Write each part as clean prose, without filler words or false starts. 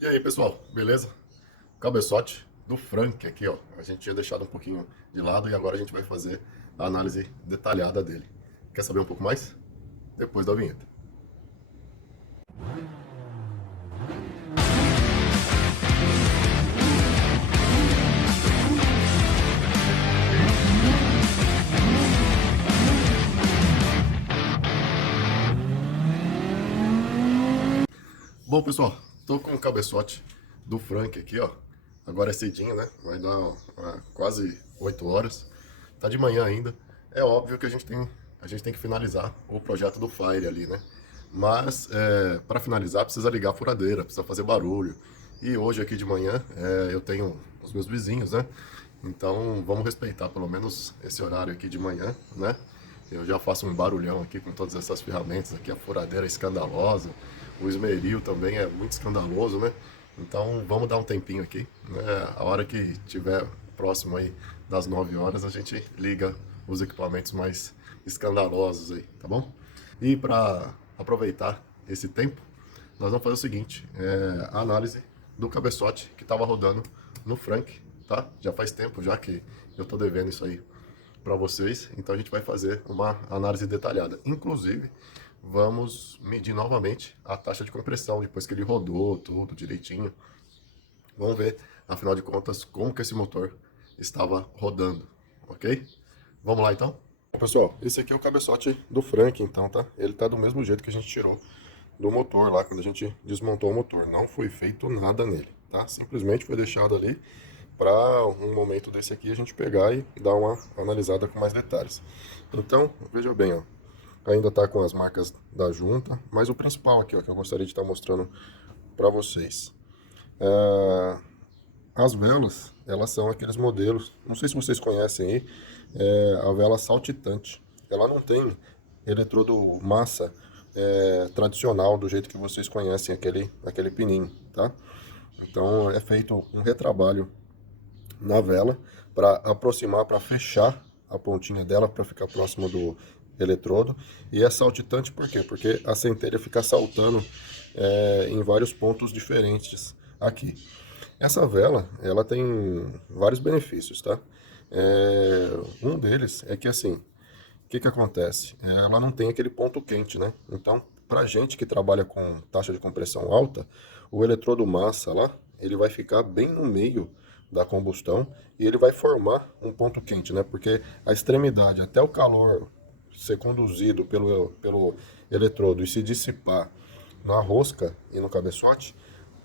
E aí, pessoal, beleza? O cabeçote do Frank aqui, ó. A gente tinha deixado um pouquinho de lado e agora a gente vai fazer a análise detalhada dele. Quer saber um pouco mais? Depois da vinheta. Bom, pessoal, tô com o cabeçote do Frank aqui, ó. Agora é cedinho, né? Vai dar ó, quase 8 horas. Tá de manhã ainda. É óbvio que a gente tem que finalizar o projeto do Fire ali, né? Mas para finalizar precisa ligar a furadeira, precisa fazer barulho. E hoje aqui de manhã eu tenho os meus vizinhos, né? Então vamos respeitar pelo menos esse horário aqui de manhã, né? Eu já faço um barulhão aqui com todas essas ferramentas aqui, a furadeira é escandalosa, o esmeril também é muito escandaloso, né? Então vamos dar um tempinho aqui, né? A hora que tiver próximo aí das 9 horas a gente liga os equipamentos mais escandalosos aí, tá bom? E para aproveitar esse tempo, nós vamos fazer o seguinte, a análise do cabeçote que estava rodando no Frank, tá? Já faz tempo já que eu tô devendo isso aí para vocês, então a gente vai fazer uma análise detalhada. Inclusive, vamos medir novamente a taxa de compressão depois que ele rodou tudo direitinho. Vamos ver, afinal de contas, como que esse motor estava rodando, ok? Vamos lá então? Bom, pessoal, esse aqui é o cabeçote do Frank, então, tá? Ele tá do mesmo jeito que a gente tirou do motor lá, quando a gente desmontou o motor. Não foi feito nada nele, tá? Simplesmente foi deixado ali para um momento desse aqui a gente pegar e dar uma analisada com mais detalhes. Então, veja bem, ó, ainda tá com as marcas da junta, mas o principal aqui, ó, que eu gostaria de estar mostrando para vocês. As velas, elas são aqueles modelos, não sei se vocês conhecem aí, a vela saltitante. Ela não tem eletrodo massa tradicional, do jeito que vocês conhecem, aquele pininho, tá? Então é feito um retrabalho na vela para aproximar, para fechar a pontinha dela para ficar próximo do eletrodo. E é saltitante por quê? Porque a centelha fica saltando em vários pontos diferentes aqui. Essa vela, ela tem vários benefícios, tá? Um deles é que assim, o que que acontece? Ela não tem aquele ponto quente, né? Então, pra gente que trabalha com taxa de compressão alta, o eletrodo massa lá, ele vai ficar bem no meio da combustão e ele vai formar um ponto quente, né? Porque a extremidade, até o calor ser conduzido pelo eletrodo e se dissipar na rosca e no cabeçote,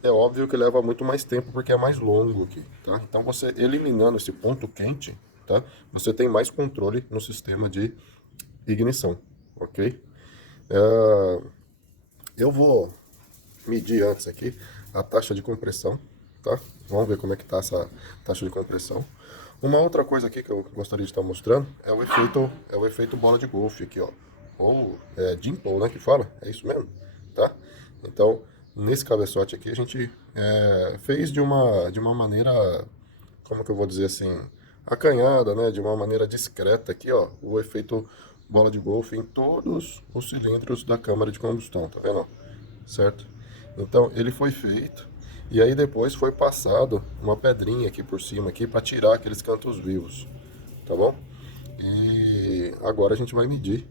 é óbvio que leva muito mais tempo porque é mais longo aqui, tá? Então você eliminando esse ponto quente, tá? Você tem mais controle no sistema de ignição, ok? Eu vou medir antes aqui a taxa de compressão, tá? Vamos ver como é que tá essa taxa de compressão. Uma outra coisa aqui que eu gostaria de estar mostrando é o efeito bola de golfe aqui, ó. Ou dimple, né, que fala? É isso mesmo, tá? Então, nesse cabeçote aqui a gente fez de uma maneira, como que eu vou dizer assim, acanhada, né, de uma maneira discreta aqui, ó, o efeito bola de golfe em todos os cilindros da câmara de combustão, tá vendo? Certo? Então ele foi feito e aí depois foi passado uma pedrinha aqui por cima aqui para tirar aqueles cantos vivos, tá bom? E agora a gente vai medir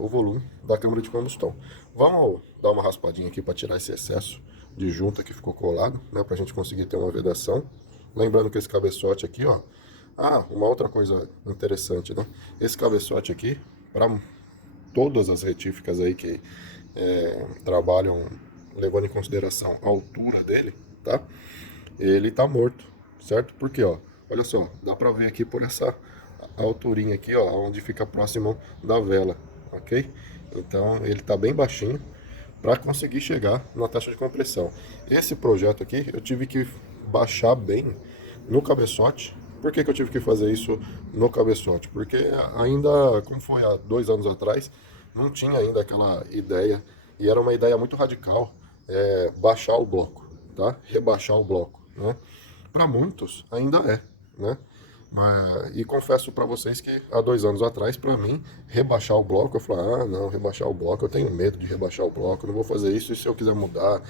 o volume da câmara de combustão. Vamos dar uma raspadinha aqui para tirar esse excesso de junta que ficou colado, né, para a gente conseguir ter uma vedação. Lembrando que esse cabeçote aqui, ó. Ah, uma outra coisa interessante, né? Esse cabeçote aqui, para todas as retíficas aí que trabalham levando em consideração a altura dele, tá? Ele tá morto, certo? Porque, ó, olha só, dá pra ver aqui por essa alturinha aqui, ó, onde fica próximo da vela, ok? Então ele tá bem baixinho para conseguir chegar na taxa de compressão. Esse projeto aqui eu tive que baixar bem no cabeçote. Por que que eu tive que fazer isso no cabeçote? Porque ainda, como foi há 2 anos atrás, não tinha ainda aquela ideia, e era uma ideia muito radical, baixar o bloco, tá? Rebaixar o bloco, né? Para muitos ainda é, né? E confesso para vocês que há 2 anos atrás, para mim, rebaixar o bloco, eu falei, ah, não, rebaixar o bloco, eu tenho medo de rebaixar o bloco, eu não vou fazer isso e se eu quiser mudar.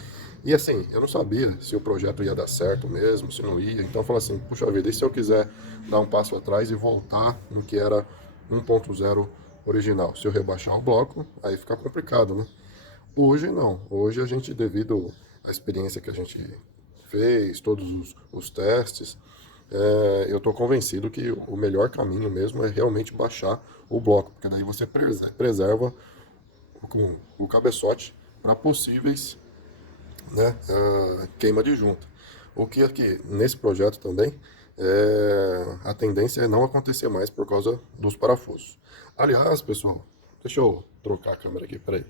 E assim, eu não sabia se o projeto ia dar certo mesmo, se não ia. Então eu falei assim, puxa vida, e se eu quiser dar um passo atrás e voltar no que era 1.0 original? Se eu rebaixar o bloco, aí fica complicado, né? Hoje não. Hoje a gente, devido à experiência que a gente fez, todos os testes, eu estou convencido que o melhor caminho mesmo é realmente baixar o bloco, porque daí você preserva o cabeçote para possíveis, né, queima de junta. O que aqui nesse projeto também, a tendência é não acontecer mais por causa dos parafusos. Aliás, pessoal, deixa eu trocar a câmera aqui, peraí.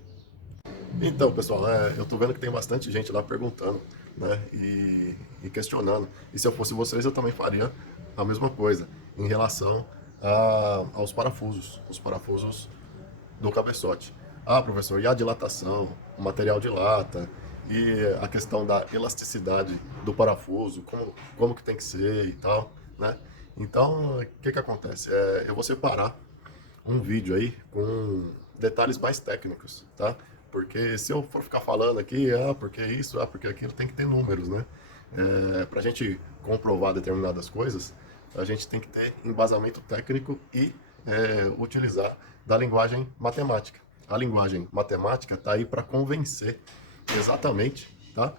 Então, pessoal, eu tô vendo que tem bastante gente lá perguntando, né, e questionando. E se eu fosse vocês, eu também faria a mesma coisa em relação aos parafusos, os parafusos do cabeçote. Ah, professor, e a dilatação, o material dilata, e a questão da elasticidade do parafuso, como que tem que ser e tal, né? Então, o que que acontece? Eu vou separar um vídeo aí com detalhes mais técnicos, tá? Porque se eu for ficar falando aqui, porque isso, porque aquilo, tem que ter números, né? Para a gente comprovar determinadas coisas, a gente tem que ter embasamento técnico e utilizar da linguagem matemática. A linguagem matemática está aí para convencer exatamente, tá?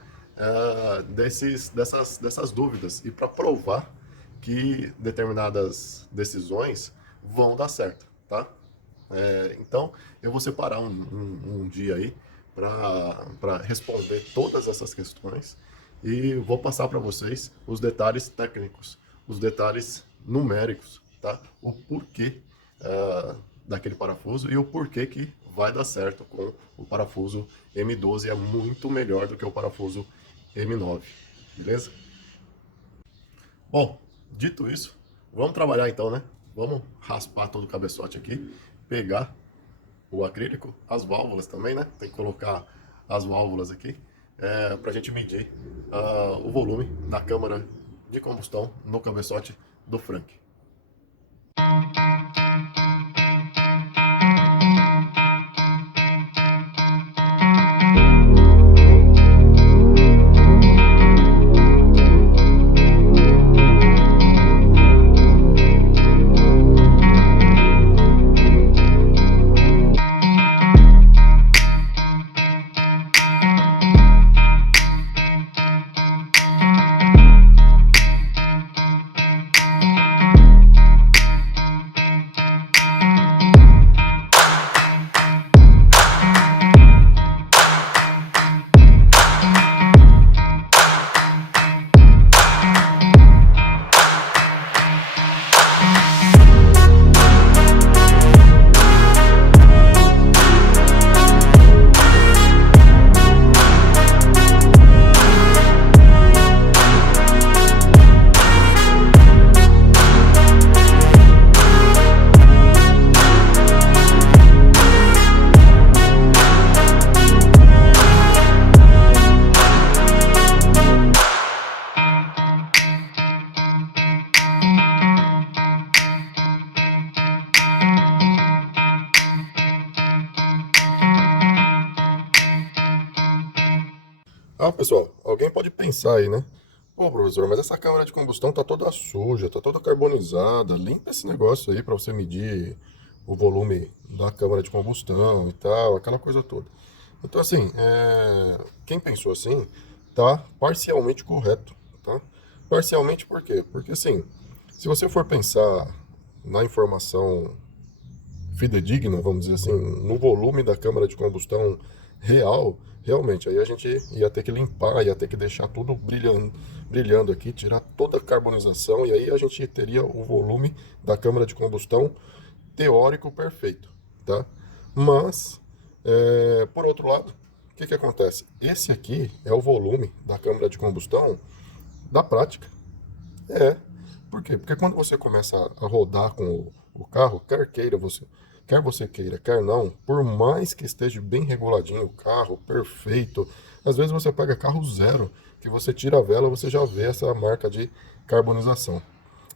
Dessas dúvidas e para provar que determinadas decisões vão dar certo, tá? Então, eu vou separar um dia aí para responder todas essas questões e vou passar para vocês os detalhes técnicos, os detalhes numéricos, tá? O porquê daquele parafuso e o porquê que vai dar certo com o parafuso M12, é muito melhor do que o parafuso M9, beleza? Bom, dito isso, vamos trabalhar então, né? Vamos raspar todo o cabeçote aqui, pegar o acrílico, as válvulas também, né? Tem que colocar as válvulas aqui para a gente medir o volume da câmara de combustão no cabeçote do Frank. Ah, pessoal, alguém pode pensar aí, né? Pô, professor, mas essa câmara de combustão tá toda suja, tá toda carbonizada. Limpa esse negócio aí para você medir o volume da câmara de combustão e tal, aquela coisa toda. Então, assim, quem pensou assim tá parcialmente correto, tá? Parcialmente por quê? Porque, assim, se você for pensar na informação fidedigna, vamos dizer assim, no volume da câmara de combustão real, realmente, aí a gente ia ter que limpar, ia ter que deixar tudo brilhando aqui, tirar toda a carbonização, e aí a gente teria o volume da câmara de combustão teórico perfeito, tá? Mas, por outro lado, o que que acontece? Esse aqui é o volume da câmara de combustão da prática. Por quê? Porque quando você começa a rodar com o carro, quer você queira, quer não, por mais que esteja bem reguladinho o carro, perfeito, às vezes você pega carro zero, que você tira a vela, você já vê essa marca de carbonização.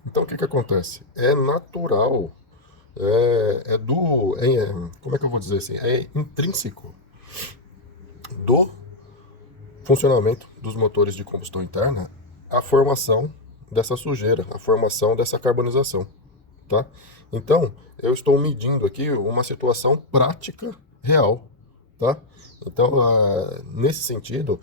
Então, o que que acontece? É natural, como é que eu vou dizer assim? É intrínseco do funcionamento dos motores de combustão interna a formação dessa sujeira, a formação dessa carbonização, tá? Então, eu estou medindo aqui uma situação prática real, tá? Então, nesse sentido,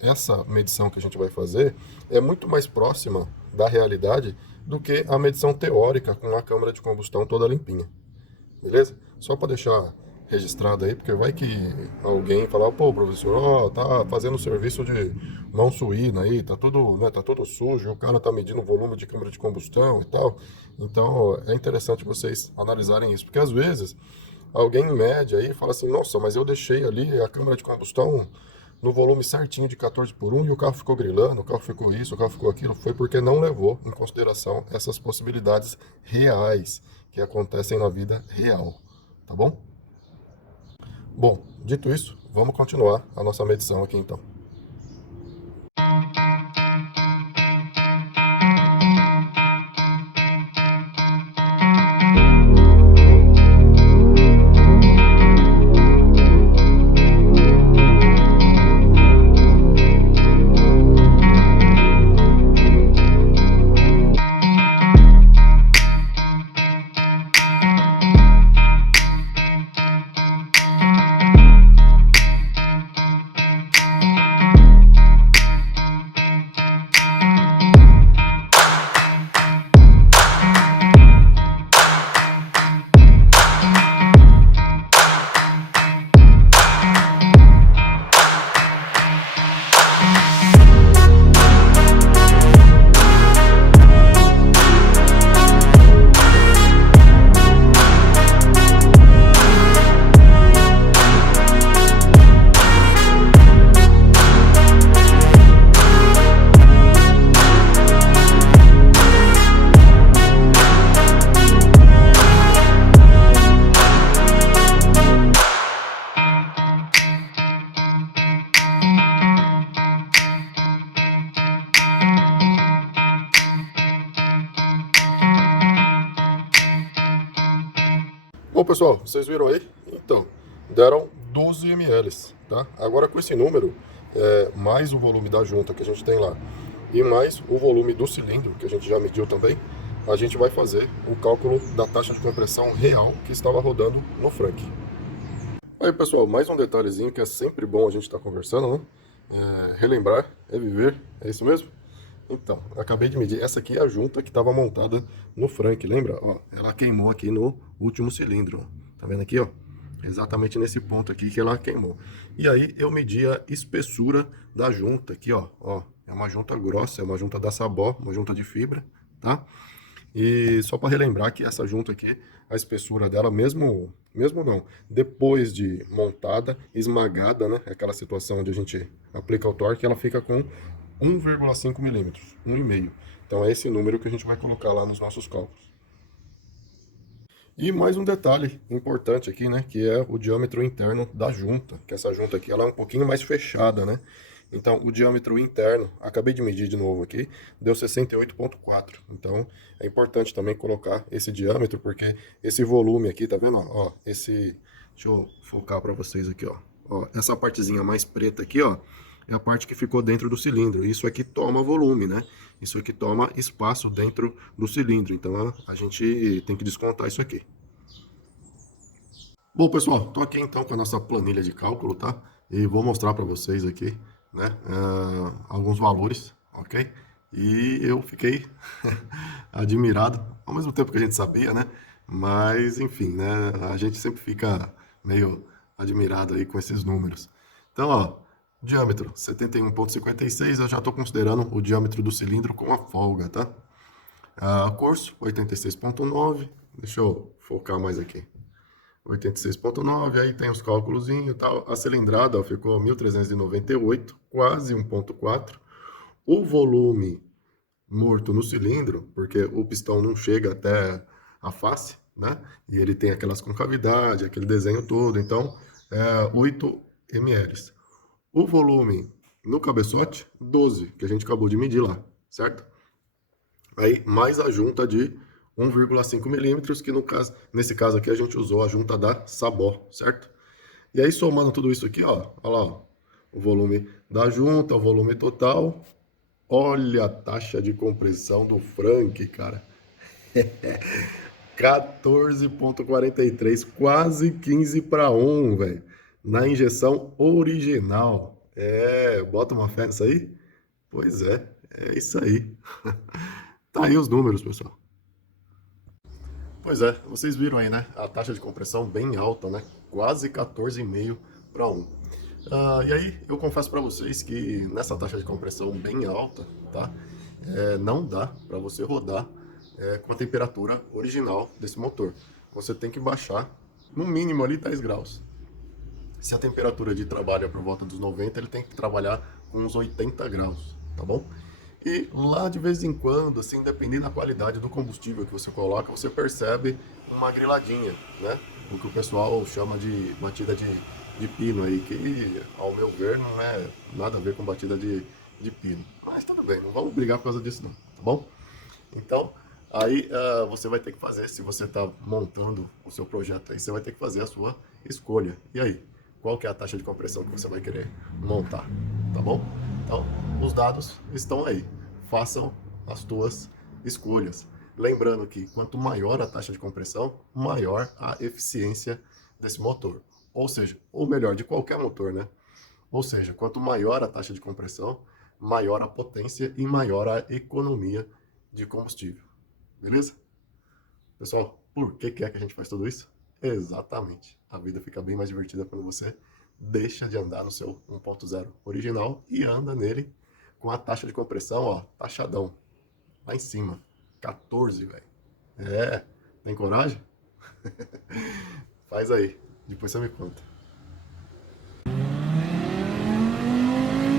essa medição que a gente vai fazer é muito mais próxima da realidade do que a medição teórica com a câmara de combustão toda limpinha. Beleza? Só para deixar registrado aí, porque vai que alguém falar, pô, professor, ó, tá fazendo serviço de mão suína aí, tá tudo, né, tá tudo sujo, o cara tá medindo o volume de câmara de combustão e tal. Então, é interessante vocês analisarem isso, porque às vezes alguém mede aí e fala assim, nossa, mas eu deixei ali a câmara de combustão no volume certinho de 14 por 1 e o carro ficou grilando, o carro ficou isso, o carro ficou aquilo. Foi porque não levou em consideração essas possibilidades reais que acontecem na vida real, tá bom? Bom, dito isso, vamos continuar a nossa medição aqui então. Bom, pessoal, vocês viram aí? Então, deram 12 ml, tá? Agora com esse número, mais o volume da junta que a gente tem lá e mais o volume do cilindro, que a gente já mediu também, a gente vai fazer o cálculo da taxa de compressão real que estava rodando no Frank. Aí, pessoal, mais um detalhezinho que é sempre bom a gente estar conversando, né? Relembrar é viver, é isso mesmo? Então, eu acabei de medir. Essa aqui é a junta que estava montada no Frank, lembra? Ó, ela queimou aqui no último cilindro. Ó. Tá vendo aqui, ó? Exatamente nesse ponto aqui que ela queimou. E aí eu medi a espessura da junta aqui, ó. Ó, é uma junta grossa, é uma junta da Sabó, uma junta de fibra, tá? E só para relembrar que essa junta aqui, a espessura dela, mesmo não, depois de montada, esmagada, né? Aquela situação onde a gente aplica o torque, ela fica com 1,5 milímetros, 1,5. Então é esse número que a gente vai colocar lá nos nossos cálculos. E mais um detalhe importante aqui, né, que é o diâmetro interno da junta, que essa junta aqui ela é um pouquinho mais fechada, né? Então o diâmetro interno, acabei de medir de novo aqui, deu 68,4. Então é importante também colocar esse diâmetro, porque esse volume aqui, tá vendo? Ó, deixa eu focar para vocês aqui, ó. Ó, essa partezinha mais preta aqui, ó, é a parte que ficou dentro do cilindro. Isso aqui toma volume, né? Isso aqui toma espaço dentro do cilindro. Então a gente tem que descontar isso aqui. Bom, pessoal, tô aqui então com a nossa planilha de cálculo, tá? E vou mostrar para vocês aqui, né, alguns valores, ok? E eu fiquei admirado, ao mesmo tempo que a gente sabia, né? Mas, enfim, né? A gente sempre fica meio admirado aí com esses números. Então, ó, diâmetro 71,56, eu já estou considerando o diâmetro do cilindro com a folga, tá? Curso 86,9, deixa eu focar mais aqui. 86,9, aí tem os cálculos e tal. A cilindrada ó, ficou 1.398, quase 1,4. O volume morto no cilindro, porque o pistão não chega até a face, né? E ele tem aquelas concavidades, aquele desenho todo, então 8 ml. O volume no cabeçote, 12, que a gente acabou de medir lá, certo? Aí mais a junta de 1,5 milímetros, que no caso, nesse caso aqui a gente usou a junta da Sabó, certo? E aí somando tudo isso aqui, ó, olha lá, ó, o volume da junta, o volume total, olha a taxa de compressão do Frank, cara. 14,43, quase 15 para 1, velho. Na injeção original. É, bota uma fé nisso aí? Pois é isso aí. Tá aí os números, pessoal. Pois é, vocês viram aí, né? A taxa de compressão bem alta, né? Quase 14,5 para 1. E aí, eu confesso para vocês que nessa taxa de compressão bem alta, tá? Não dá para você rodar com a temperatura original desse motor. Você tem que baixar no mínimo ali 10 graus. Se a temperatura de trabalho é por volta dos 90, ele tem que trabalhar com uns 80 graus, tá bom? E lá de vez em quando, assim, dependendo da qualidade do combustível que você coloca, você percebe uma griladinha, né? O que o pessoal chama de batida de pino aí, que ao meu ver não é nada a ver com batida de pino. Mas tudo bem, não vamos brigar por causa disso não, tá bom? Então, aí você vai ter que fazer, se você está montando o seu projeto aí, você vai ter que fazer a sua escolha. E aí, qual que é a taxa de compressão que você vai querer montar, tá bom? Então, os dados estão aí. Façam as tuas escolhas. Lembrando que quanto maior a taxa de compressão, maior a eficiência desse motor. Ou seja, ou melhor, de qualquer motor, né? Ou seja, quanto maior a taxa de compressão, maior a potência e maior a economia de combustível. Beleza? Pessoal, por que é que a gente faz tudo isso? Exatamente. A vida fica bem mais divertida quando você deixa de andar no seu 1.0 original e anda nele com a taxa de compressão, ó, taxadão. Lá em cima. 14, velho. É, tem coragem? Faz aí. Depois você me conta.